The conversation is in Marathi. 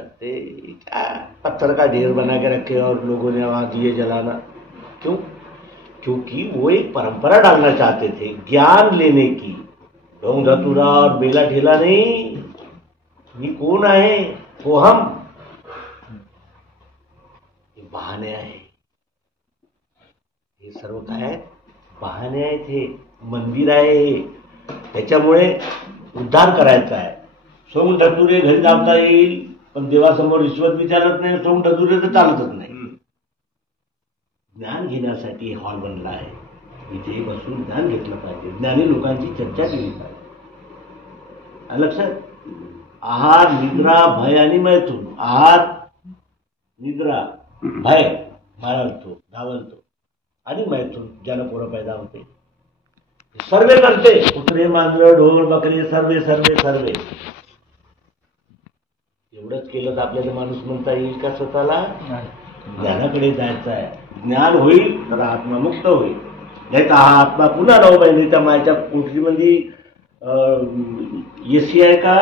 सकते, क्या पत्थर का ढेर बना के रखे और लोगों ने वहां दिए जलाना क्यों? क्योंकि वो एक परंपरा डालना चाहते थे ज्ञान लेने की। ढोंग धतुरा और बेला ठेला नहीं, ये कोण आहे, वो हम, हे बहाणे आहे, हे सर्व काय आहेत? बहाणे आहेत, हे मंदिर आहे, हे त्याच्यामुळे उद्धार करायचा आहे. सोंग धतुरे घरी लावता येईल, पण देवासमोर रिश्वत बी चालत नाही, सोंग धतुरे तर चालतच नाही. ज्ञान घेण्यासाठी हॉल बनला आहे, इथे बसून ज्ञान घेतलं पाहिजे, ज्ञानी लोकांची चर्चा केली पाहिजे. लक्षात, आहार, निद्रा, भय आणि मैथून. आहार, निद्रा, भय बाळगतो, धावलतो, आणि मैथून ज्याला पोरं पैदा होते. सर्वे करते, कुत्रे, मांजरं, ढोर, बकरी, सर्वे सर्वे सर्वे. एवढंच केलं तर आपल्याला माणूस म्हणता येईल का स्वतःला? ज्ञानाकडे जायचं आहे. ज्ञान होईल तर आत्मा मुक्त होईल, नाही तर हा आत्मा पुन्हा 9 महिने त्या मायच्या कोठरीमध्ये एसी आहे का,